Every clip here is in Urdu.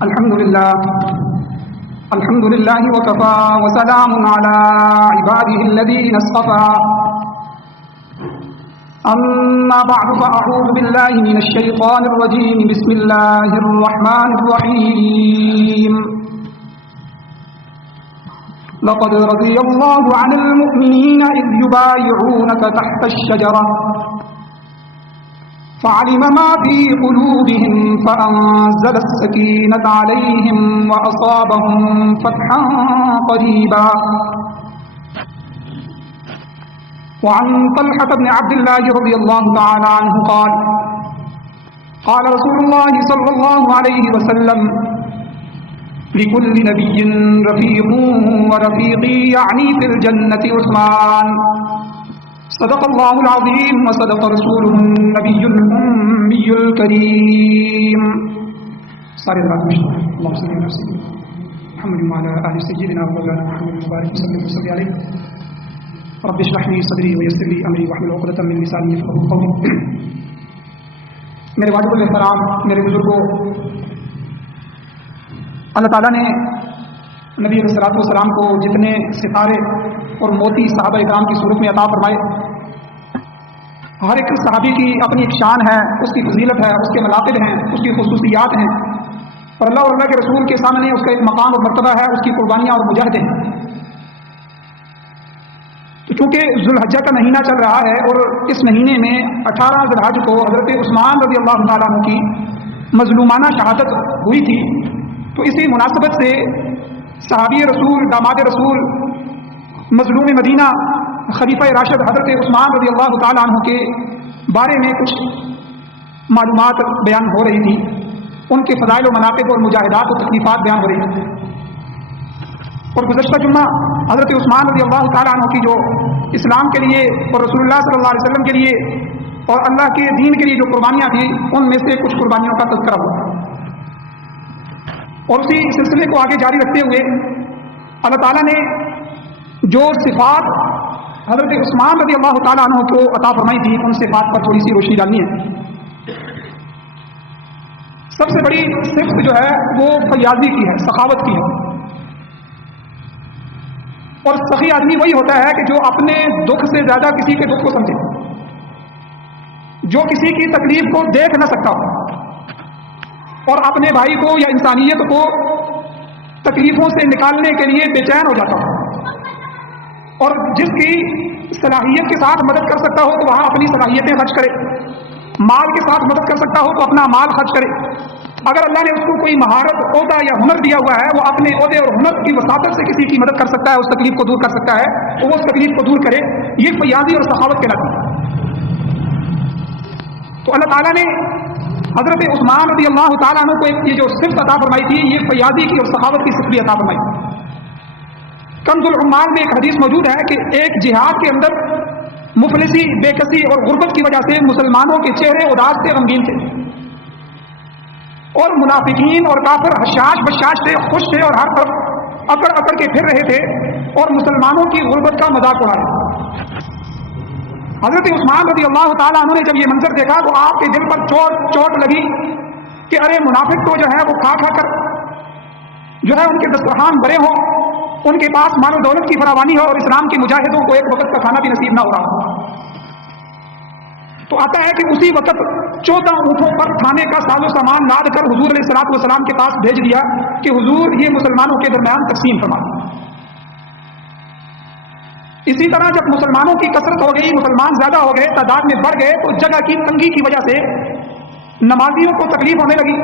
الحمد لله وكفى وسلام على عباده الذين اصطفى أما بعد فأعوذ بالله من الشيطان الرجيم بسم الله الرحمن الرحيم لقد رضي الله عن المؤمنين إذ يبايعونك تحت الشجرة فعلم ما في قلوبهم فأنزل السكينة عليهم وأصابهم فتحا قريبا. وعن طلحة بن عبد الله رضي الله تعالى عنه قال قال رسول الله صلى الله عليه وسلم لكل نبي رفيق ورفيقي يعني في الجنة عثمان. صدق الله العظيم وصدق رسوله النبي الأمي الكريم. صلى الله عليه وسلم اللهم صل على سيدنا محمد وعلى آل سيدنا ومولانا محمد المبارك وسلم وصلي عليه. رب اشرح لي صدري ويسر لي أمري واحلل عقدة من لساني يفقهوا قولي. میرے واجب الاحترام میرے بزرگوں، اللہ تعالیٰ نے نبی علیہ الصلوۃ والسلام کو جتنے ستارے اور موتی صحابہ اکرام کی صورت میں عطا فرمائے، ہر ایک صحابی کی اپنی ایک شان ہے، اس کی فضیلت ہے، اس کے مناقب ہیں، اس کی خصوصیات ہیں، اور اللہ اور اللہ کے رسول کے سامنے اس کا ایک مقام اور مرتبہ ہے، اس کی قربانیاں اور مجاہدے ہیں. تو چونکہ ذوالحجہ کا مہینہ چل رہا ہے اور اس مہینے میں 18 ذوالحج کو حضرت عثمان رضی اللہ تعالیٰ عنہ کی مظلومانہ شہادت ہوئی تھی، تو اسی مناسبت سے صحابی رسول، داماد رسول، مظلوم مدینہ، خلیفہ راشد حضرت عثمان رضی اللہ تعالیٰ عنہ کے بارے میں کچھ معلومات بیان ہو رہی تھی، ان کے فضائل و مناقب اور مجاہدات و تکلیفات بیان ہو رہی تھی. اور گزشتہ جمعہ حضرت عثمان رضی اللہ تعالیٰ عنہ کی جو اسلام کے لیے اور رسول اللہ صلی اللہ علیہ وسلم کے لیے اور اللہ کے دین کے لیے جو قربانیاں تھیں، ان میں سے کچھ قربانیوں کا تذکرہ ہوا. اور اسی سلسلے کو آگے جاری رکھتے ہوئے اللہ تعالیٰ نے جو صفات حضرت عثمان رضی اللہ تعالیٰ عنہ کو عطا فرمائی تھی، ان صفات پر تھوڑی سی روشنی ڈالنی ہے. سب سے بڑی صفت جو ہے وہ فیاضی کی ہے، سخاوت کی ہے. اور سخی آدمی وہی ہوتا ہے کہ جو اپنے دکھ سے زیادہ کسی کے دکھ کو سمجھے، جو کسی کی تکلیف کو دیکھ نہ سکتا ہو اور اپنے بھائی کو یا انسانیت کو تکلیفوں سے نکالنے کے لیے بے چین ہو جاتا ہو، اور جس کی صلاحیت کے ساتھ مدد کر سکتا ہو تو وہاں اپنی صلاحیتیں خرچ کرے، مال کے ساتھ مدد کر سکتا ہو تو اپنا مال خرچ کرے. اگر اللہ نے اس کو کوئی مہارت، عہدہ یا ہنر دیا ہوا ہے، وہ اپنے عہدے اور ہنر کی وساطت سے کسی کی مدد کر سکتا ہے، اس تکلیف کو دور کر سکتا ہے، تو وہ اس تکلیف کو دور کرے. یہ فیاضی اور سخاوت کہلاتی ہے. تو اللہ تعالیٰ نے حضرت عثمان رضی اللہ تعالیٰ عنہ کو یہ جو صفت عطا فرمائی تھی، یہ فیاضی کی اور سخاوت کی صفت عطا فرمائی. کنز العمال میں ایک حدیث موجود ہے کہ ایک جہاد کے اندر مفلسی، بے کسی اور غربت کی وجہ سے مسلمانوں کے چہرے اداس سے غمگین تھے، اور منافقین اور کافر حشاش بشاش تھے، خوش تھے اور ہر طرف اکڑ اکڑ کے پھر رہے تھے اور مسلمانوں کی غربت کا مذاق اڑا رہے. حضرت عثمان رضی اللہ تعالیٰ عنہ نے جب یہ منظر دیکھا تو آپ کے دل پر چوٹ لگی کہ ارے منافق تو جو ہے وہ کھا کر جو ہے ان کے دسترخوان بھرے ہوں، ان کے پاس مال و دولت کی فراوانی ہو، اور اسلام کے مجاہدوں کو ایک وقت کا کھانا بھی نصیب نہ ہو رہا. تو آتا ہے کہ اسی وقت 14 اونٹوں پر کھانے کا ساز و سامان لاد کر حضور علیہ الصلوۃ والسلام کے پاس بھیج دیا کہ حضور یہ مسلمانوں کے درمیان تقسیم فرما. اسی طرح جب مسلمانوں کی کثرت ہو گئی، مسلمان زیادہ ہو گئے، تعداد میں بڑھ گئے، تو جگہ کی تنگی کی وجہ سے نمازیوں کو تکلیف ہونے لگی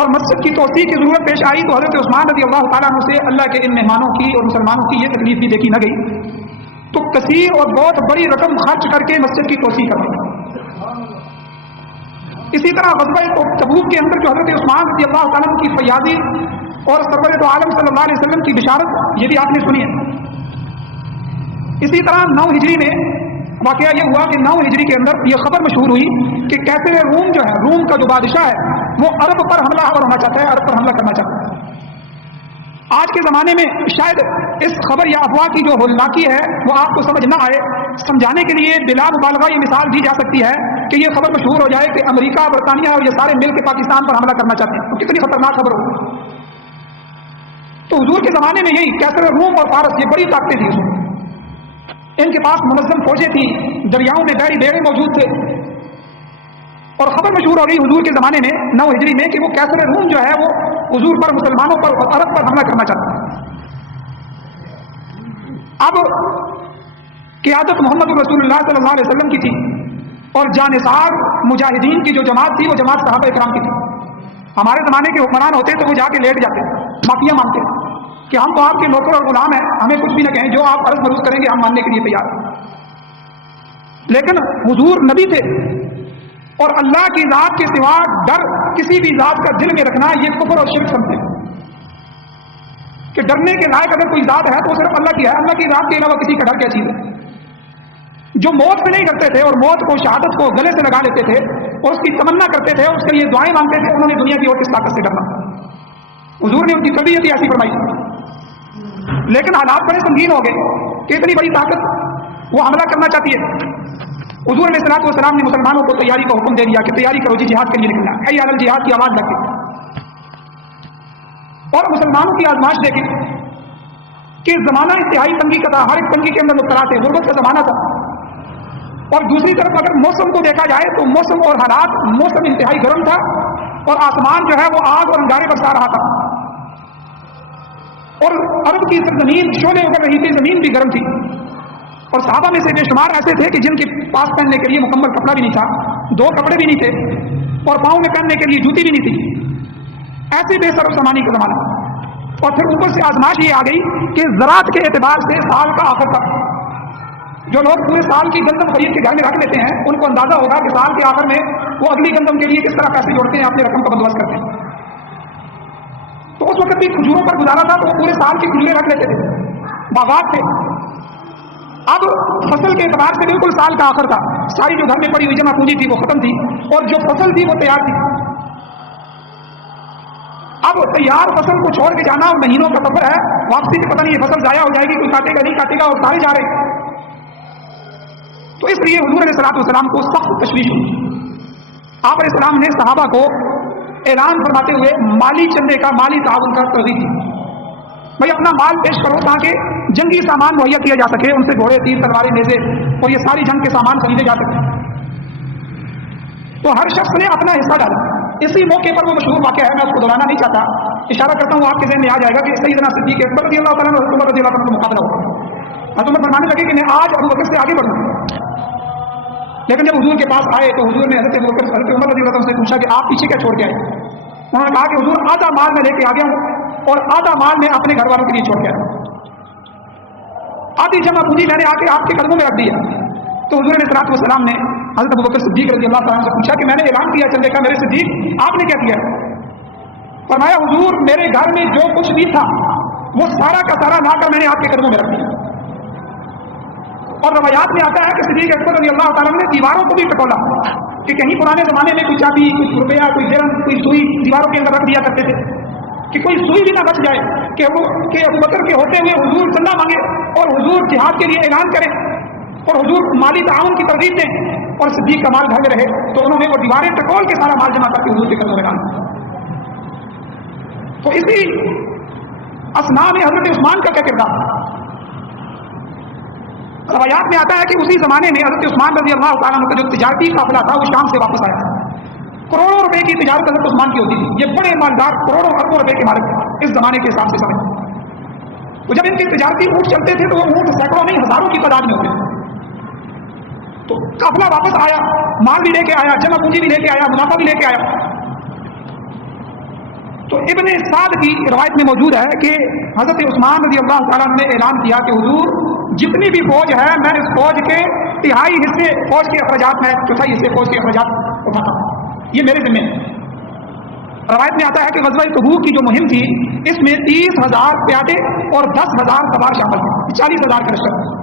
اور مسجد کی توسیع کی ضرورت پیش آئی. تو حضرت عثمان رضی اللہ تعالیٰ عنہ سے اللہ کے ان مہمانوں کی اور مسلمانوں کی یہ تکلیف بھی دیکھی نہ گئی، تو کثیر اور بہت بڑی رقم خرچ کر کے مسجد کی توسیع کروائی. اسی طرح غزوہ تبوک کے اندر جو حضرت عثمان رضی اللہ تعالیٰ عنہ کی فیاضی اور سرور دو عالم صلی اللہ علیہ وسلم کی بشارت، یہ بھی آپ نے سنی ہے. اسی طرح 9 ہجری میں واقعہ یہ ہوا کہ 9 ہجری کے اندر یہ خبر مشہور ہوئی کہ کیسے روم جو ہے، روم کا جو بادشاہ ہے، وہ عرب پر حملہ آور ہونا چاہتا ہے، عرب پر حملہ کرنا چاہتا ہے. آج کے زمانے میں شاید اس خبر یا افواہ کی جو ہولناکی ہے وہ آپ کو سمجھ نہ آئے. سمجھانے کے لیے بلا مبالغہ یہ مثال دی جا سکتی ہے کہ یہ خبر مشہور ہو جائے کہ امریکہ، برطانیہ اور یہ سارے مل کے پاکستان پر حملہ کرنا چاہتے ہیں، تو کتنی خطرناک خبر ہو۔ تو حضور کے زمانے میں یہی کیسر، روم اور فارس، یہ بڑی طاقتیں تھیں، ان کے پاس منظم فوجیں تھیں، دریاؤں میں بحری بیڑے موجود تھے، اور خبر مشہور ہو گئی حضور کے زمانے میں 9 ہجری میں کہ وہ کیسر روم جو ہے وہ حضور پر، مسلمانوں پر، عرب پر حملہ کرنا چاہتا ہے۔ اب قیادت محمد رسول اللہ صلی اللہ علیہ وسلم کی تھی، اور جانثار مجاہدین کی جو جماعت تھی وہ جماعت صحابہ کرام کی تھی۔ ہمارے زمانے کے حکمران ہوتے تو وہ جا کے لیٹ جاتے، معافیا مانگتے کہ ہم تو آپ کے نوکر اور غلام ہیں، ہمیں کچھ بھی نہ کہیں، جو آپ عرض مروز کریں گے ہم ماننے کے لیے تیار ہیں۔ لیکن حضور نبی تھے، اور اللہ کی ذات کے سوا ڈر کسی بھی ذات کا دل میں رکھنا یہ کفر اور شرک سمجھتے ہیں، کہ ڈرنے کے لائق اگر کوئی ذات ہے تو صرف اللہ کی ہے، اللہ کی ذات کے علاوہ کسی کا ڈر کیا چیز ہے۔ جو موت سے نہیں ڈرتے تھے اور موت کو، شہادت کو گلے سے لگا لیتے تھے اور اس کی تمنا کرتے تھے، اس کے لیے دعائیں مانگتے تھے، انہوں نے دنیا کی اور کس طاقت سے ڈرنا؟ حضور نے ان کی تربیت ہی ایسی فرمائی، لیکن حالات بڑے سنگین ہو گئے کہ اتنی بڑی طاقت وہ حملہ کرنا چاہتی ہے۔ حضور علیہ الصلوۃ والسلام نے مسلمانوں کو تیاری کا حکم دے دیا کہ تیاری کرو جی، جہاد کے لیے نکلنا، حی علی الجہاد کی آواز لگ گئی، اور مسلمانوں کی آزمائش دیکھیں کہ زمانہ انتہائی تنگی کا تھا، ہر ایک تنگی کے اندر مبتلا تھے، غربت کا زمانہ تھا، اور دوسری طرف اگر موسم کو دیکھا جائے تو موسم اور حالات، موسم انتہائی گرم تھا اور آسمان جو ہے وہ آگ اور انگارے برسا رہا تھا، اور عرب کی زمین شعلے اگل رہی تھی، زمین بھی گرم تھی، اور صحابہ میں سے بے شمار ایسے تھے کہ جن کے پاس پہننے کے لیے مکمل کپڑا بھی نہیں تھا، 2 کپڑے بھی نہیں تھے، اور پاؤں میں پہننے کے لیے جوتی بھی نہیں تھی، ایسے بے سر و سامانی کا زمانہ۔ اور پھر اوپر سے آزمائش یہ آ گئی کہ زراعت کے اعتبار سے سال کا آخر تک جو لوگ پورے سال کی گندم خرید کے گھر میں رکھ لیتے ہیں، ان کو اندازہ ہوگا کہ سال کے آخر میں وہ اگلی گندم کے لیے کس طرح پیسے جوڑتے ہیں، اپنی رقم کا بندوبست کرتے ہیں۔ تو اس وقت بھی کھجوروں پر گزارا تھا، تو وہ پورے سال کی کھجوریں رکھ لیتے تھے، باغات تھے۔ اب فصل کے اعتبار سے بالکل سال کا آخر تھا، ساری جو گھر میں پڑی ہوئی جمع پونجی تھی وہ ختم تھی، اور جو فصل تھی وہ تیار تھی۔ اب تیار فصل کو چھوڑ کے جانا اور مہینوں کا سفر ہے، واپسی سے پتہ نہیں یہ فصل ضائع ہو جائے گی، کوئی کاٹے گا نہیں کاٹے گا، اور سارے جا رہے ہیں۔ تو اس لیے حضور علیہ الصلوۃ والسلام کو سخت تشویش ہوئی۔ آپ علیہ السلام نے صحابہ کو اعلان فرماتے ہوئے مالی چندے کا، مالی تعاون کا ترغیب دی، بھائی اپنا مال پیش کرو تاکہ جنگی سامان مہیا کیا جا سکے، ان سے گھوڑے، تیر، تلواریں، نیزے اور یہ ساری جنگ کے سامان خریدے جا سکے۔ تو ہر شخص نے اپنا حصہ ڈالا۔ اسی موقع پر وہ مشہور واقعہ ہے، میں اس کو دہرانا نہیں چاہتا، اشارہ کرتا ہوں، آپ کے ذہن میں آ جائے گا کہ سیدنا صدیق اکبر رضی اللہ تعالیٰ عنہ اور عمر رضی اللہ تعالیٰ عنہ کا مقابلہ ہوا۔ حضرت فرمانے لگے کہ میں آج ابو بکر سے آگے بڑھوں، لیکن جب حضور کے پاس آئے تو حضور نے حضرت عمر رضی اللہ عنہ سے پوچھا کہ آپ پیچھے کیا چھوڑ کے آئے؟ انہوں نے کہا کہ حضور آدھا مال میں لے کے آ گیا ہوں اور آدھا مال میں اپنے گھر والوں کے لیے چھوڑ کے آیا، آدھی جمع پونجی میں نے آ کے آپ کے قدموں میں رکھ دیا۔ تو حضور علیہ الصلوۃ والسلام نے حضرت ابوبکر صدیق رضی اللہ تعالیٰ عنہ سے پوچھا کہ میں نے اعلان کیا چندے کا، میرے صدیق آپ نے کیا کیا؟ فرمایا حضور میرے گھر میں جو کچھ بھی تھا وہ سارا کا سارا لا کر میں نے آپ کے قدموں میں رکھ دیا۔ اور روایات میں آتا ہے کہ صدیق اکبر رضی اللہ تعالیٰ عنہ نے دیواروں کو بھی ٹٹولا کہ کہیں پرانے زمانے میں کوئی چابی، کوئی روپیہ، کوئی درہم، کوئی سوئی دیواروں کے اندر رکھ دیا کرتے تھے کہ کوئی سوئی بھی نہ بچ جائے، کہ ابوبکر کے ہوتے ہوئے حضور چندہ مانگے اور حضور جہاد کے لیے اعلان کریں اور حضور مالی تعاون کی ترغیب دیں اور صدیق کا مال گھر میں رہے۔ تو انہوں نے وہ دیواریں ٹٹول کے سارا مال جمع کر کے حضور کے قدموں میں ڈالا۔ تو اسی اسنا میں حضرت عثمان کا کیا کردار؟ روایات میں آتا ہے کہ اسی زمانے میں حضرت عثمان رضی اللہ تعالیٰ عنہ کا جو تجارتی قافلہ تھا وہ شام سے واپس آیا، کروڑوں روپے کی تجارت حضرت عثمان کی ہوتی تھی، یہ بڑے مالدار، کروڑوں اربوں روپے کے مالک اس زمانے کے حساب سے سمجھ۔ تو جب ان کے تجارتی اونٹ چلتے تھے تو وہ اونٹ سینکڑوں نہیں ہزاروں کی تعداد میں ہوتے تھے۔ تو قافلہ واپس آیا، مال بھی لے کے آیا، جمع پونجی بھی لے کے آیا، منافع بھی لے کے آیا۔ تو ابن سعد کی روایت میں موجود ہے کہ حضرت عثمان رضی اللہ تعالیٰ عنہ نے اعلان کیا کہ حضور جتنی بھی فوج ہے میں اس فوج کے تہائی حصے فوج کے اخراجات میں، چوتھائی حصے فوج کے اخراجات اٹھاتا ہوں، یہ میرے ذمہ ہے۔ روایت میں آتا ہے کہ غزوہ تبوک کی جو مہم تھی اس میں 30,000 پیادے اور 10,000 سوار شامل تھے، 40,000 کا لشکر۔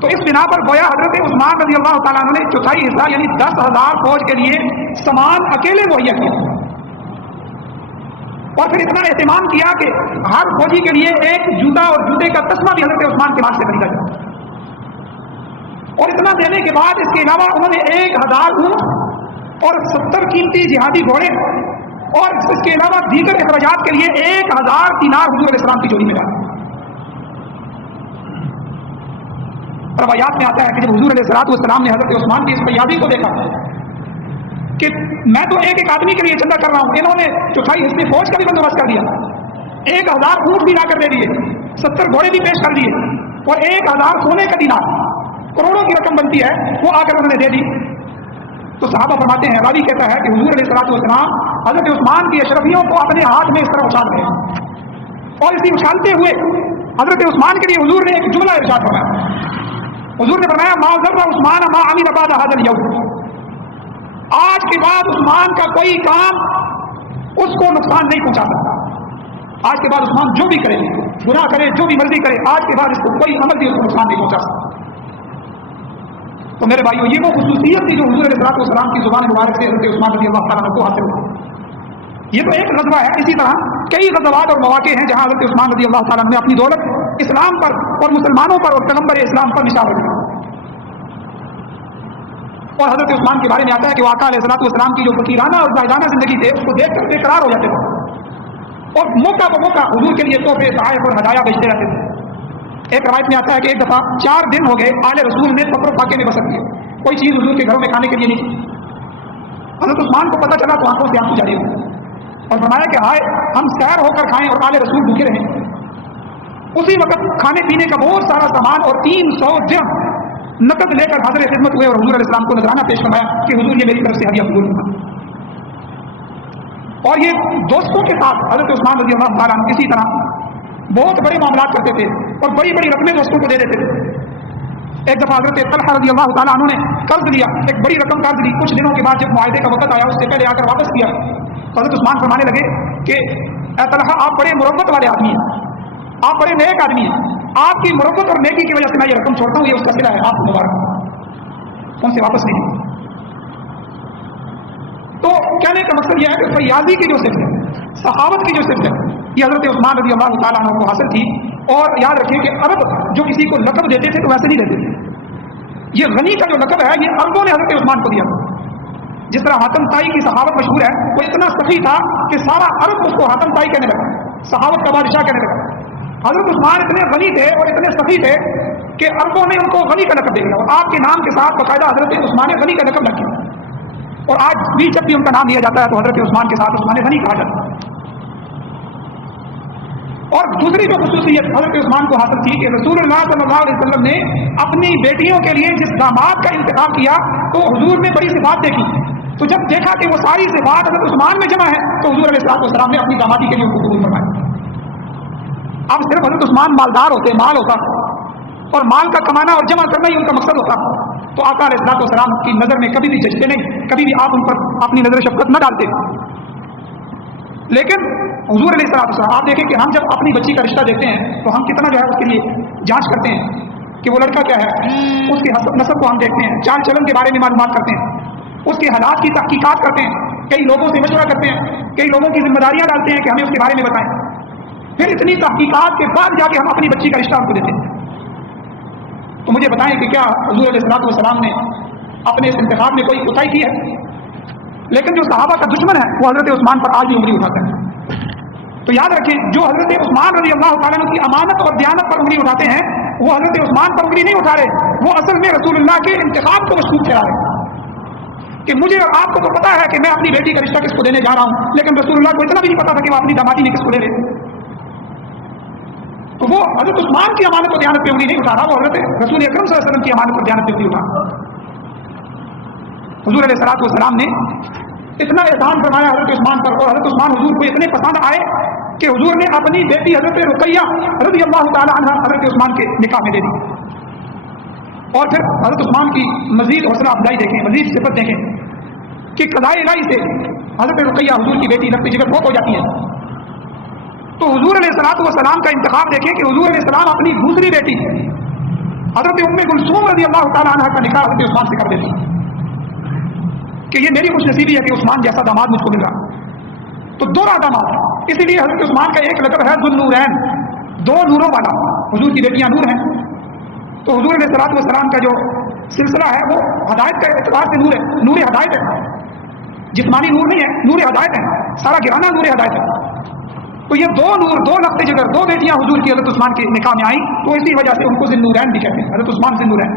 تو اس بنا پر گویا حضرت عثمان رضی اللہ تعالیٰ عنہ نے چوتھائی حصہ یعنی 10,000 فوج کے لیے سامان اکیلے مہیا کیا، اور پھر اتنا اہتمام کیا کہ ہر فوجی کے لیے ایک جوتا اور جوتے کا تسمہ بھی حضرت عثمان کے مال سے خریدا جائے۔ اور اتنا دینے کے بعد اس کے علاوہ انہوں نے 1000 اونٹ اور 70 قیمتی جہادی گھوڑے اور اس کے علاوہ دیگر اخراجات کے لیے 1000 دینار حضور علیہ السلام کی جوڑی میں ڈالا. روایات میں آتا ہے کہ جب حضور علیہ السلام نے حضرت عثمان کی اس فیاضی کو دیکھا کہ میں تو ایک آدمی کے لیے چندہ کر رہا ہوں, انہوں نے 4 حصے فوج کا بھی بندوبست کر دیا, 1000 اونٹ بھی لا کر دے دیے, 70 گھوڑے بھی پیش کر دیے اور 1000 سونے کا دینار, کروڑوں کی رقم بنتی ہے, وہ آ کر انہوں نے دے دی. تو صحابہ فرماتے ہیں, راوی کہتا ہے کہ حضور علیہ السلام حضرت عثمان کی اشرفیوں کو اپنے ہاتھ میں اس طرح اچھال رہے ہیں اور اسی اچھالتے ہوئے حضرت عثمان کے لیے حضور نے ایک جملہ ارشاد فرمایا. حضور نے فرمایا ما ضر عثمان ما عمل بعد هذا اليوم, آج کے بعد عثمان کا کوئی کام اس کو نقصان نہیں پہنچا سکتا. آج کے بعد عثمان جو بھی کرے, گناہ کرے, جو بھی مرضی کرے, آج کے بعد اس کو کوئی عمل بھی اس کو نقصان نہیں پہنچا سکتا. تو میرے بھائیو, یہ وہ خصوصیت تھی جو حضور علیہ السلام کی زبان مبارک سے حضرت عثمان رضی اللہ تعالیٰ عنہ کو حاصل ہوئی. یہ تو ایک غزوہ ہے, اسی طرح کئی غزوات اور مواقع ہیں جہاں حضرت عثمان رضی اللہ تعالیٰ عنہ نے اپنی دولت اسلام پر اور مسلمانوں پر اور پیغمبر اسلام پر نثار رکھی. اور حضرت عثمان کے بارے میں آتا ہے کہ وہ آقا علیہ السلام کی جو فقیرانہ اور زاہدانہ زندگی تھے اس کو دیکھ کر بے قرار ہو جاتے تھے اور موقع بہ موقع حضور کے لیے تحفے, تحائف اور ہدایہ بھیجتے رہتے تھے. ایک روایت میں آتا ہے کہ ایک دفعہ 4 دن ہو گئے آل رسول نے فقر و فاقے میں بسر کیے, کوئی چیز حضور کے گھروں میں کھانے کے لیے نہیں تھی. حضرت عثمان کو پتہ چلا تو آنکھوں سے آنسو جاری ہوئے اور فرمایا کہ ہائے ہم سیر ہو کر کھائیں اور آل رسول بھوکے رہیں. اسی وقت کھانے پینے کا بہت سارا سامان اور 300 درہم نقد لے کر حاضر خدمت ہوئے اور حضور علیہ السلام کو نذرانہ پیش فرمایا کہ حضور یہ میری طرف سے ہدیہ قبول کرنا. اور یہ دوستوں کے ساتھ حضرت عثمان رضی اللہ تعالیٰ عنہ اسی طرح بہت بڑے معاملات کرتے تھے اور بڑی بڑی رقمیں دوستوں کو دے دیتے تھے. ایک دفعہ حضرت طلحہ رضی اللہ تعالیٰ عنہ نے قرض لیا, ایک بڑی رقم قرض لی. کچھ دنوں کے بعد جب معاہدے کا وقت آیا اس سے پہلے آ کر واپس کیا. حضرت عثمان فرمانے لگے کہ اے طلحہ آپ بڑے مروت والے آدمی ہیں, آپ بڑے نیک آدمی ہیں, آپ کی مروت اور نیکی کی وجہ سے میں یہ رقم چھوڑتا ہوں, یہ اس کا صلہ ہے, آپ کو مبارک. ان سے واپس نہیں. تو کہنے کا مقصد یہ ہے کہ فیاضی کی جو صفت ہے, صحابت کی جو صفت ہے, یہ حضرت عثمان رضی اللہ تعالیٰ عنہ کو حاصل تھی. اور یاد رکھیں کہ عرب جو کسی کو لقب دیتے تھے تو ویسے نہیں دیتے تھے. یہ غنی کا جو لقب ہے یہ عربوں نے حضرت عثمان کو دیا تھا. جس طرح حاتم طائی کی صحابت مشہور ہے, وہ اتنا سخی تھا کہ سارا عرب اس کو حاتم طائی کہنے لگا, صحابت کا بادشاہ کہنے لگا. حضرت عثمان اتنے غنی تھے اور اتنے سخی تھے کہ عربوں نے ان کو غنی کا لقب دے دیا اور آپ کے نام کے ساتھ باقاعدہ حضرت عثمان غنی کا لقب رکھا. اور آج بھی جب بھی ان کا نام لیا جاتا ہے تو حضرت عثمان کے ساتھ عثمان غنی کہا جاتا ہے. اور دوسری جو خصوصیت حضرت عثمان کو حاصل تھی کہ رسول اللہ صلی اللہ علیہ وسلم نے اپنی بیٹیوں کے لیے جس داماد کا انتخاب کیا تو حضور نے بڑی صفات دیکھی. تو جب دیکھا کہ وہ ساری صفات حضرت عثمان میں جمع ہے تو حضور علیہ السلام نے اپنی دامادی کے لیے ان کو قبول فرمایا. اب صرف حضرت عثمان مالدار ہوتے, مال ہوتا اور مال کا کمانا اور جمع کرنا ہی ان کا مقصد ہوتا تو آقا علیہ السلام کی نظر میں کبھی بھی جچتے نہیں, کبھی بھی آپ ان پر اپنی نظر شفقت نہ ڈالتے. لیکن حضور علیہ السلام آپ دیکھیں کہ ہم جب اپنی بچی کا رشتہ دیکھتے ہیں تو ہم کتنا جو ہے اس کے لیے جانچ کرتے ہیں کہ وہ لڑکا کیا ہے, اس کی نسب کو ہم دیکھتے ہیں, چال چلن کے بارے میں معلومات کرتے ہیں, اس کے حالات کی تحقیقات کرتے ہیں, کئی لوگوں سے مشورہ کرتے ہیں, کئی لوگوں کی ذمہ داریاں ڈالتے ہیں کہ ہمیں اس کے بارے میں بتائیں. پھر اتنی تحقیقات کے بعد جا کے ہم اپنی بچی کا رشتہ ہم کو دیتے ہیں. تو مجھے بتائیں کہ کیا حضور علیہ السلام نے اپنے اس انتخاب میں کوئی کوتاہی کی ہے؟ لیکن جو صحابہ کا دشمن ہے وہ حضرت عثمان پر آج بھی انگلی اٹھاتا ہے. تو یاد رکھیں جو حضرت عثمان رضی اللہ تعالیٰ عنہ کی امانت اور دیانت پر انگلی اٹھاتے ہیں وہ حضرت عثمان پر انگلی نہیں اٹھا رہے, وہ اصل میں رسول اللہ کے انتخاب کو مشکوک ٹھہرا رہے کہ مجھے اور آپ کو تو پتا ہے کہ میں اپنی بیٹی کا رشتہ کس کو دینے جا رہا ہوں, لیکن رسول اللہ کو اتنا بھی نہیں پتا تھا کہ وہ اپنی دامادی میں کس کو دے رہے. تو وہ حضرت عثمان کی امانت اور دیانت پہ انگلی نہیں اٹھا رہا, وہ حضرت رسول اکرم صلی اللہ علیہ وسلم کی امانت اور دیانت پہ انگلی اٹھا. حضور علیہ السلام نے اتنا احسان فرمایا حضرت عثمان پر اور حضرت عثمان حضور کو اتنے پسند آئے کہ حضور نے اپنی بیٹی حضرت رقیہ رضی اللہ تعالی عنہ حضرت عثمان کے نکاح میں دے دی. اور پھر حضرت عثمان کی مزید حوصلہ افزائی دیکھیں, مزید صفت دیکھیں کہ قضائے الہی سے حضرت رقیہ حضور کی بیٹی لگتی جگہ فوت ہو جاتی ہے. تو حضور علیہ السلام کا انتخاب دیکھیں کہ حضور علیہ السلام اپنی دوسری بیٹی حضرت ام کلثوم رضی اللہ تعالی عنہ کا نکاح حضرت عثمان سے کر دیتی کہ یہ میری خوش نصیبی ہے کہ عثمان جیسا داماد مجھ کو مل رہا. تو دو داماد, اسی لیے حضرت عثمان کا ایک لقب ہے ذوالنورین, 2 نوروں والا. حضور کی بیٹیاں نور ہیں. تو حضور علیہ السلام کا جو سلسلہ ہے وہ ہدایت کے اعتبار سے نور ہے، نور ہدایت ہے، جسمانی نور نہیں ہے، نور ہدایت ہے، سارا گرانا نور ہدایت ہے۔ تو یہ دو نور، دو لخت جگر، دو بیٹیاں حضور کی حضرت عثمان کے نکاح میں آئیں، تو اسی وجہ سے ان کو ذوالنورین بھی کہتے ہیں، حضرت عثمان ذوالنورین۔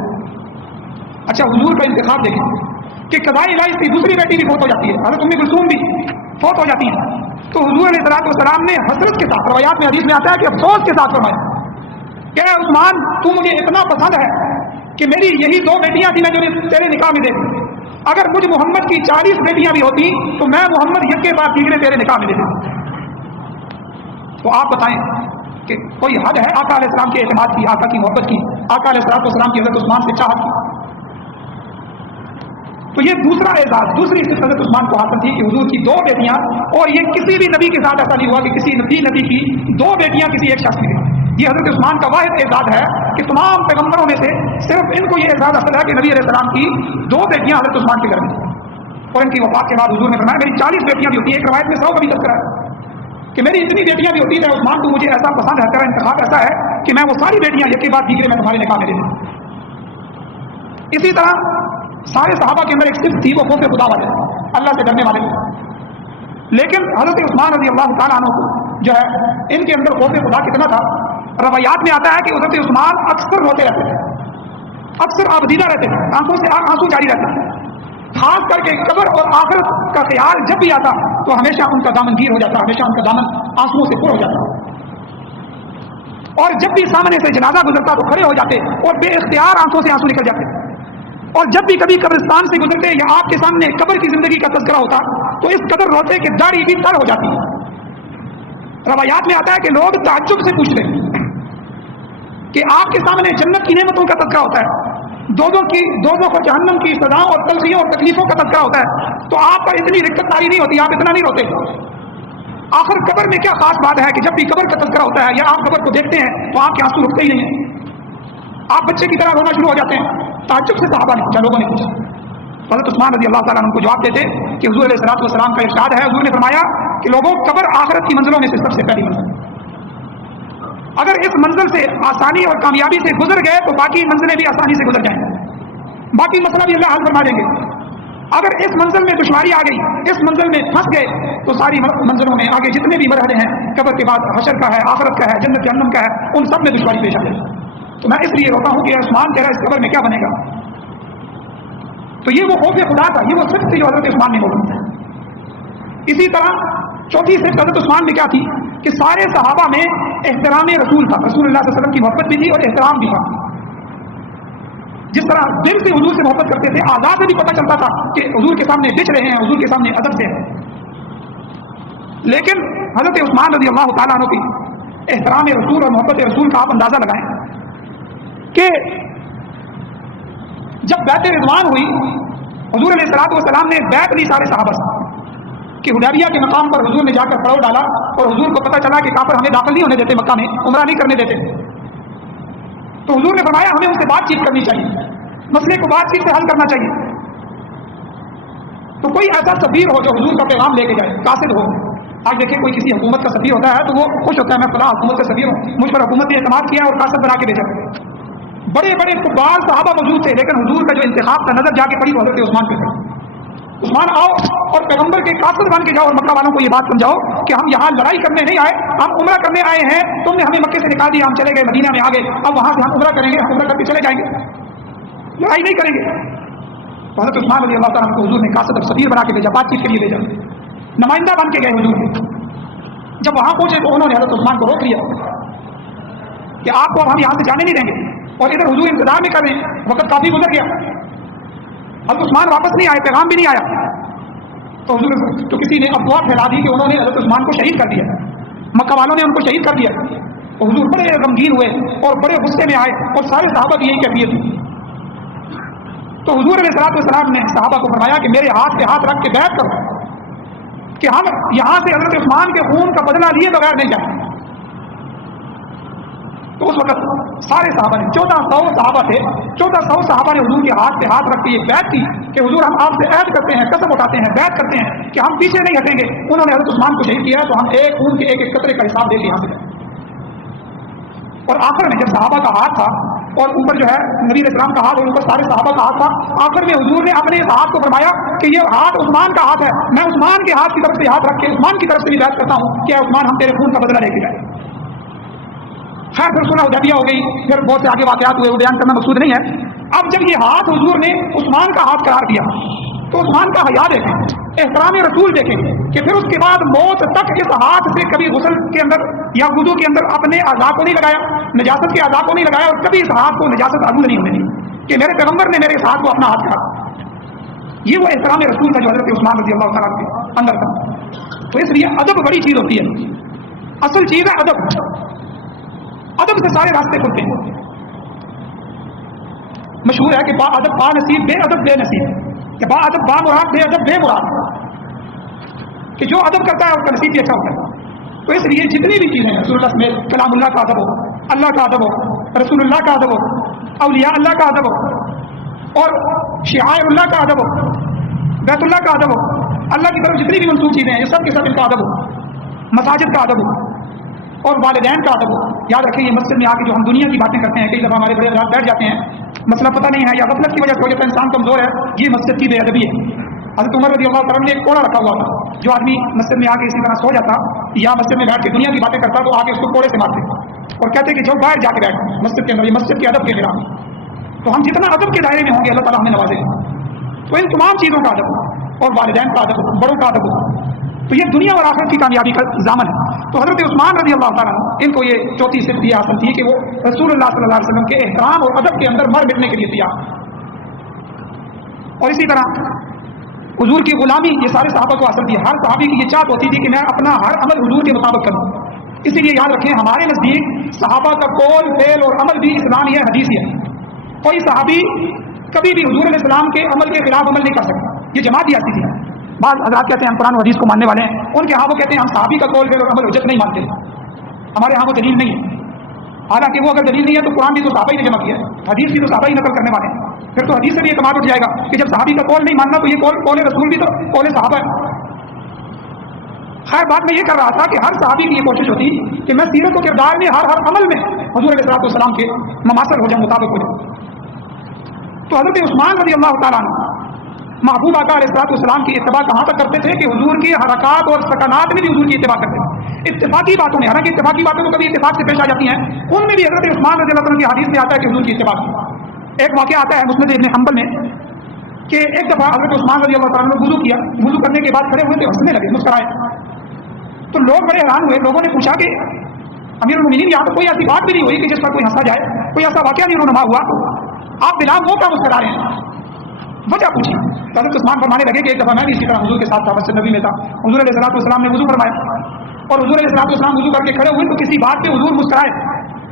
اچھا حضور کا انتخاب دیکھیں کہ قضاء الہی کی دوسری بیٹی بھی فوت ہو جاتی ہے، حضرت ام کلثوم بھی فوت ہو جاتی ہے، تو حضور علیہ السلام نے حسرت کے ساتھ، روایات میں حدیث میں آتا ہے کہ افسوس کے ساتھ فرمایا کہ اے عثمان تو مجھے اتنا پسند ہے کہ میری یہی دو بیٹیاں تھیں میں جو تیرے نکاح میں دیکھ، اگر مجھ محمد کی 40 بیٹیاں بھی ہوتی تو میں محمد یک کے بعد دیگرے تیرے نکاح میں دے دیتا۔ تو آپ بتائیں کہ کوئی حد ہے آقا علیہ السلام کے اعتماد کی، آقا کی محبت کی، آقا علیہ السلام کی حضرت عثمان سے چاہت کی؟ تو یہ دوسرا اعزاز، دوسری صفت حضرت عثمان کو حاصل تھی کہ حضور کی دو بیٹیاں، اور یہ کسی بھی نبی کے ساتھ ایسا نہیں ہوا کہ کسی نبی کی دو بیٹیاں کسی ایک شخص کی تھیں۔ یہ حضرت عثمان کا واحد اعزاز ہے کہ تمام پیغمبروں میں سے صرف ان کو یہ اعزاز حاصل ہے کہ نبی علیہ السلام کی دو بیٹیاں حضرت عثمان کے گھر میں، اور ان کی وفات کے بعد حضور نے فرمایا میری 40 بیٹیاں بھی ہوتی ہیں، ایک روایت میں 100 کا بھی تذکرہ ہے کہ میری اتنی بیٹیاں بھی ہوتی ہیں عثمان تو مجھے ایسا پسند ہے، تیرا انتخاب ایسا ہے کہ میں وہ ساری بیٹیاں یک کے بعد دیگرے میں تمہارے نکاح میں دے دوں۔ اسی طرح سارے صحابہ کے اندر ایک صفت تھی، وہ خوف خدا والے، اللہ سے ڈرنے والے، لیکن حضرت عثمان رضی اللہ تعالیٰ عنہ کو جو ہے ان کے اندر خوف خدا کتنا تھا، روایات میں آتا ہے کہ حضرت عثمان اکثر روتے رہتے تھے، اکثر آبدیدہ رہتے تھے، آنکھوں سے آنسو جاری رہتا تھا، خاص کر کے قبر اور آخرت کا خیال جب بھی آتا تو ہمیشہ ان کا دامن گیر ہو جاتا، ہمیشہ ان کا دامن آنسوؤں سے پر ہو جاتا، اور جب بھی سامنے سے جنازہ گزرتا تو کھڑے ہو جاتے اور بے اختیار آنکھوں سے آنسو نکل جاتے، اور جب بھی کبھی قبرستان سے گزرتے یا آپ کے سامنے قبر کی زندگی کا تذکرہ ہوتا تو اس قدر روتے کہ داڑھی بھی تر ہو جاتی۔ روایات میں آتا ہے کہ لوگ تعجب سے پوچھتے ہیں کہ آپ کے سامنے جنت کی نعمتوں کا تذکرہ ہوتا ہے، دوزخ اور جہنم کی سزاؤں اور تلخیوں اور تکلیفوں کا تذکرہ ہوتا ہے، تو آپ پر اتنی رقت طاری نہیں ہوتی، آپ اتنا نہیں روتے۔ آخر قبر میں کیا خاص بات ہے کہ جب بھی قبر کا تذکرہ ہوتا ہے یا آپ قبر کو دیکھتے ہیں تو آپ کے آنسو رکتے ہی نہیں ہیں، آپ بچے کی طرح رونا شروع ہو جاتے ہیں۔ تعجب سے صحابہ نے پوچھا، لوگوں نے پوچھا، حضرت عثمان رضی اللہ تعالیٰ عنہ کو جواب دیتے کہ حضور علیہ السلام کا ارشاد ہے، حضور نے فرمایا کہ لوگوں قبر آخرت کی منزلوں میں سے سب سے پہلی منزل، اگر اس منزل سے آسانی اور کامیابی سے گزر گئے تو باقی منزلیں بھی آسانی سے گزر جائیں گے، باقی مسئلہ بھی اللہ حل فرما دیں گے۔ اگر اس منزل میں دشواری آ گئی، اس منزل میں پھنس گئے تو ساری منزلوں میں آگے جتنے بھی مرحلے ہیں، قبر کے بعد حشر کا ہے، آخرت کا ہے، جنت جہنم کا ہے، ان سب میں دشواری پیش آ گئی۔ تو میں اس لیے روتا ہوں کہ عثمان کہہ رہا ہے اس قبر میں کیا بنے گا۔ تو یہ وہ خوف خدا تھا، یہ وہ صفت تھی جو حضرت عثمان نے بولی۔ اسی طرح چوتھی صفت حضرت عثمان میں کیا تھی کہ سارے صحابہ میں احترام رسول تھا، رسول اللہ صلی اللہ علیہ وسلم کی محبت بھی تھی اور احترام بھی تھا۔ جس طرح دل سے حضور سے محبت کرتے تھے، آزاد سے بھی پتہ چلتا تھا کہ حضور کے سامنے بچ رہے ہیں، حضور کے سامنے ادب سے ہیں۔ لیکن حضرت عثمان رضی اللہ تعالیٰ عنہ کی احترام رسول اور محبت رسول کا آپ اندازہ لگائیں کہ جب بیعت رضوان ہوئی، حضور علیہ السلام نے بیعت لی سارے صحابہ سے کہ حدیبیہ کے مقام پر حضور نے جا کر پڑاؤ ڈالا، اور حضور کو پتہ چلا کہ کافر ہمیں داخل نہیں ہونے دیتے، مکہ میں عمرہ نہیں کرنے دیتے، تو حضور نے فرمایا ہمیں ان سے بات چیت کرنی چاہیے، مسئلے کو بات چیت سے حل کرنا چاہیے۔ تو کوئی ایسا سفیر ہو جو حضور کا پیغام لے کے جائے، قاصد ہو۔ آج دیکھیں کوئی کسی حکومت کا سفیر ہوتا ہے تو وہ خوش ہوتا ہے میں فلاں حکومت کا سفیر ہوں، مجھ پر حکومت نے اعتماد کیا اور قاصد بنا کے بھیجا۔ بڑے بڑے کبار صحابہ موجود تھے، لیکن حضور کا جو انتخاب کا نظر جا کے پڑی وہ حضرت عثمان پہ تھا۔ عثمان آؤ اور پیغمبر کے قاصد بن کے جاؤ اور مکہ والوں کو یہ بات سمجھاؤ کہ ہم یہاں لڑائی کرنے نہیں آئے، ہم عمرہ کرنے آئے ہیں، تم نے ہمیں مکے سے نکال دیا، ہم چلے گئے مدینہ میں آ گئے، اب وہاں سے ہم عمرہ کریں گے، ہم عمرہ کر کے چلے جائیں گے، لڑائی نہیں کریں گے۔ تو حضرت عثمان رضی اللہ تعالیٰ کو حضور نے قاصد اور سفیر بنا کے بھیجا، بات چیت کے لیے بھیجا، نمائندہ بن کے گئے حضور نے۔ جب وہاں پہنچے تو انہوں نے حضرت عثمان کو روک لیا کہ آپ کو اب ہم یہاں سے جانے نہیں دیں گے، اور ادھر حضور انتظار میں کر رہے ہیں، وقت کافی گزر گیا، حضرت عثمان واپس نہیں آئے، پیغام بھی نہیں آیا۔ تو حضور تو کسی نے افواہ پھیلا دی کہ انہوں نے حضرت عثمان کو شہید کر دیا، مکہ والوں نے ان کو شہید کر دیا۔ تو حضور بڑے غمگین ہوئے اور بڑے غصے میں آئے، اور سارے صحابہ کی یہی کیفیت تھی۔ تو حضور علیہ السلام نے صحابہ کو فرمایا کہ میرے ہاتھ پہ ہاتھ رکھ کے بیعت کرو کہ ہم یہاں سے حضرت عثمان کے خون کا بدلہ لیے بغیر نہیں جائیں۔ تو اس وقت سارے صحابہ نے 1400 صحابہ تھے، 1400 صحابہ نے حضور کے ہاتھ پہ ہاتھ رکھ کے یہ بیعت کی کہ حضور ہم آپ سے عہد کرتے ہیں، قسم اٹھاتے ہیں، بیعت کرتے ہیں کہ ہم پیچھے نہیں ہٹیں گے۔ انہوں نے حضرت عثمان کو شہید کیا تو ہم ایک خون کے ایک ایک قطرے کا حساب دے کے یہاں سے۔ اور آخر میں جب صحابہ کا ہاتھ تھا اور اوپر جو ہے نبی علیہ السلام کا ہاتھ اور اوپر سارے صحابہ کا ہاتھ تھا۔ آخر میں حضور نے اپنے اس ہاتھ کو فرمایا کہ یہ ہاتھ عثمان کا ہاتھ ہے، میں عثمان کے ہاتھ کی طرف سے ہاتھ رکھ کے عثمان کی طرف سے بھی بیعت کرتا ہوں کہ عثمان ہم تیرے خون کا بدلہ لے کے جائیں۔ خیر پھر صلح حدیبیہ ہو گئی، پھر بہت سے آگے واقعات ہوئے، وہ بیان کرنا مقصود نہیں ہے۔ اب جب یہ ہاتھ حضور نے عثمان کا ہاتھ قرار دیا تو عثمان کا حیا دیکھیں، احترام رسول دیکھیں کہ پھر اس کے بعد موت تک اس ہاتھ سے کبھی غسل کے اندر یا وضو کے اندر اپنے اعضاء کو نہیں لگایا، نجاست کے اعضاء کو نہیں لگایا، اور کبھی اس ہاتھ کو نجاست آلود نہیں ہونے دی کہ میرے پیغمبر نے میرے اس ہاتھ کو اپنا ہاتھ کہا۔ یہ وہ احترام رسول تھا جو حضرت عثمان رضی اللہ تعالیٰ کے اندر تھا۔ تو اس لیے ادب بڑی چیز ہوتی ہے، اصل چیز ہے ادب، ادب سے سارے راستے کھلتے ہیں۔ مشہور ہے کہ با ادب با نصیب، بے ادب بے نصیب، کہ با ادب با مراد، بے ادب بے مراد، کہ جو ادب کرتا ہے اس کا نصیب بھی اچھا ہوتا ہے۔ تو اس لیے جتنی بھی چیزیں رسول اللہ میں کلام اللہ کا ادب ہو، اللہ کا ادب ہو، رسول اللہ کا ادب ہو، اولیاء اللہ کا ادب ہو، اور شعائر اللہ کا ادب ہو، بیت اللہ کا ادب ہو، اللہ کی طرف جتنی بھی منسوخ چیزیں ہیں یہ سب کے سب ان کا ادب ہو، مساجد کا ادب ہو، اور والدین کا ادب ہو۔ یاد رکھیں یہ مسجد میں آ کے جو ہم دنیا کی باتیں کرتے ہیں، کئی دفعہ ہمارے بڑے حضرات بیٹھ جاتے ہیں، مسئلہ پتہ نہیں ہے یا غفلت کی وجہ سے ہو جاتا ہے، انسان کمزور ہے، یہ مسجد کی بے ادبی ہے۔ حضرت عمر رضی اللہ تعالیٰ نے ایک کوڑا رکھا ہوا تھا، جو آدمی مسجد میں آ کے اسی طرح سو جاتا یا مسجد میں بیٹھ کے دنیا کی باتیں کرتا تو آ کے اس کو کوڑے سے مارتے اور کہتے کہ جو باہر جا کے بیٹھ مسجد کے اندر، یہ مسجد کے ادب کے خلاف۔ تو ہم جتنا ادب کے دائرے میں ہوں گے اللہ تعالیٰ ہمیں نوازے گا۔ تو ان تمام چیزوں کا ادب اور والدین کا ادب، بڑوں کا ادب، تو یہ دنیا اور آخرت کی کامیابی کا ضامن ہے۔ تو حضرت عثمان رضی اللہ تعالیٰ ان کو یہ چوتھی صفت یہ حاصل تھی کہ وہ رسول اللہ صلی اللہ علیہ وسلم کے احترام اور ادب کے اندر مر مٹنے کے لیے تیار۔ اور اسی طرح حضور کی غلامی یہ سارے صحابہ کو حاصل تھی۔ ہر صحابی کی یہ چاہت ہوتی تھی کہ میں اپنا ہر عمل حضور کے مطابق کروں۔ اسی لیے یاد رکھیں ہمارے نزدیک صحابہ کا قول، فعل اور عمل بھی اسلام ہے، حدیث ہے۔ کوئی صحابی کبھی بھی حضور علیہ السلام کے عمل کے خلاف عمل نہیں کر سکتا، یہ جماعت ہی آتی تھی۔ بعض حضرات کہتے ہیں ہم قرآن و حدیث کو ماننے والے ہیں، ان کے ہاں وہ کہتے ہیں ہم صحابی کا قول فعل اور عمل حجت نہیں مانتے، ہمارے ہاں وہ دلیل نہیں ہے۔ حالانکہ وہ اگر دلیل نہیں ہے تو قرآن بھی تو صحابہ ہی نے جمع کیا ہے، حدیث بھی تو صحابہ ہی نقل کرنے والے ہیں، پھر تو حدیث سے بھی اعتماد اٹھ جائے گا کہ جب صحابی کا قول نہیں ماننا تو یہ قول رسول بھی تو قول صحابہ ہے۔ خیر بات میں یہ کر رہا تھا کہ ہر صحابی کی یہ کوشش ہوتی کہ میں سیرت و کردار میں ہر عمل میں حضور علیہ السلام کے مماثل ہو جاؤں، مطابق ہو جاؤں۔ تو حضرت عثمان رضی اللہ تعالیٰ عنہ محبوب آقا علیہ السلام کی اتباع کہاں تک کرتے تھے کہ حضور کی حرکات اور سکنات میں بھی حضور کی اتباع کرتے تھے۔ اتفاقی باتوں میں، حالانکہ اتفاقی باتوں میں کبھی اتفاق سے پیش آ جاتی ہیں، ان میں بھی حضرت عثمان رضی اللہ عنہ کی حدیث میں آتا ہے کہ حضور کی اتباع کی۔ ایک واقعہ آتا ہے مسند ابن حنبل میں کہ ایک دفعہ حضرت عثمان رضی اللہ تعالیٰ نے وضو کیا، وضو کرنے کے بعد کھڑے ہوئے تھے، ہنسنے لگے، مسکرائے۔ تو لوگ بڑے حیران ہوئے، لوگوں نے پوچھا کہ امیر المومنین یہاں تو کوئی ایسی بات بھی نہیں ہوئی کہ جس پر کوئی ہنسا جائے، کوئی ایسا واقعہ نہیں رونما ہوا، آپ بنا وہ کیا مسکرا رہے ہیں؟ وجہ پوچھی۔ حضرت عثمان فرمانے لگے کہ ایک دفعہ میں بھی اسی طرح حضور کے ساتھ تھا، مسجد نبی میں تھا، حضور علیہ السلام نے وضو فرمایا اور حضور علیہ السلام وضو کر کے کھڑے ہوئے تو کسی بات پہ حضور مسکرائے۔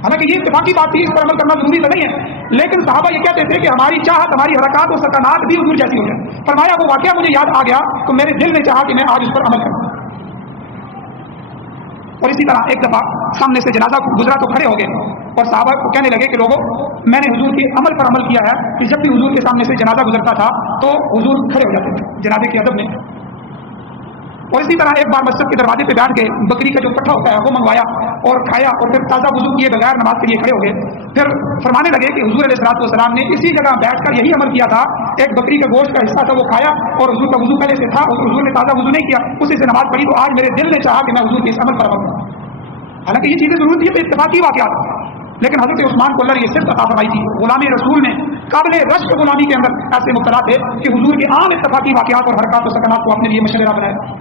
حالانکہ یہ اتفاقی بات تھی، اس پر عمل کرنا ضروری تو نہیں ہے، لیکن صحابہ یہ کہتے تھے کہ ہماری چاہت، ہماری حرکات اور سکنات بھی حضور جیسی ہو جائے۔ فرمایا وہ واقعہ مجھے یاد آ گیا تو میرے دل نے چاہا کہ میں آج اس پر عمل کروں۔ اور اسی طرح ایک دفعہ سامنے سے جنازہ گزرا تو کھڑے ہو گئے اور صحابہ کو کہنے لگے کہ لوگوں میں نے حضور کے عمل پر عمل کیا ہے کہ جب بھی حضور کے سامنے سے جنازہ گزرتا تھا تو حضور کھڑے ہو جاتے تھے جنازے کے ادب میں۔ اور اسی طرح ایک بار مسجد کے دروازے پہ بیٹھ کے بکری کا جو پٹھا ہوتا ہے وہ منگوایا اور کھایا اور پھر تازہ وضو کیے بغیر نماز کے لیے کھڑے ہو گئے۔ پھر فرمانے لگے کہ حضور علیہ السلام نے اسی جگہ بیٹھ کر یہی عمل کیا تھا، ایک بکری کا گوشت کا حصہ تھا وہ کھایا اور حضور کا وضو پہلے سے تھا اور حضور نے تازہ وضو نہیں کیا، اسی سے نماز پڑھی، تو آج میرے دل نے چاہا کہ میں حضور کے اس عمل پر عمل کروں۔ حالانکہ یہ چیزیں ضرورت ہے، اتفاقی واقعات، لیکن حضرت عثمان کو اللہ نے یہ صرف عطا فرمائی تھی، غلامی رسول میں قابل رشک غلامی کے اندر ایسے مبتلا تھے کہ حضور کے عام اتفاقی واقعات اور حرکات و سکنات کو اپنے لیے مشورہ بنایا۔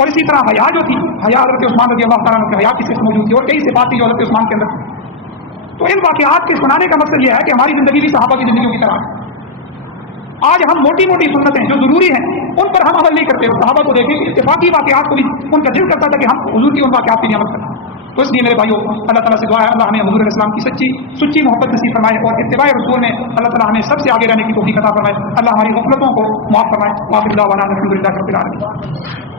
اور اسی طرح حیا جو تھی، حیا حضرت عثمان رضی اللہ تعالیٰ عنہ کی حیا کی صفت موجود تھی اور کئی صفات تھی جو حضرت عثمان کے اندر تھی۔ تو ان واقعات کے سنانے کا مقصد یہ ہے کہ ہماری زندگی بھی صحابہ کی زندگیوں کی طرح ہے۔ آج ہم موٹی موٹی سنتیں جو ضروری ہیں ان پر ہم عمل نہیں کرتے، صحابہ کو دیکھیں اتفاقی واقعات کو بھی ان کا دل کرتا تھا کہ ہم حضور کی ان واقعات پہ عمل کریں۔ تو اس لیے میرے بھائیوں اللہ تعالیٰ سے دعا ہے اللہ ہمیں حضور علیہ السلام کی سچی محبت نصیب فرمائے اور اتباع رسول میں اللہ تعالیٰ ہمیں سب سے آگے رہنے کی توفیق عطا فرمائے۔ اللہ ہماری غفلتوں کو معاف فرمائے۔ واخر دعوانا الحمد للہ رب العالمین۔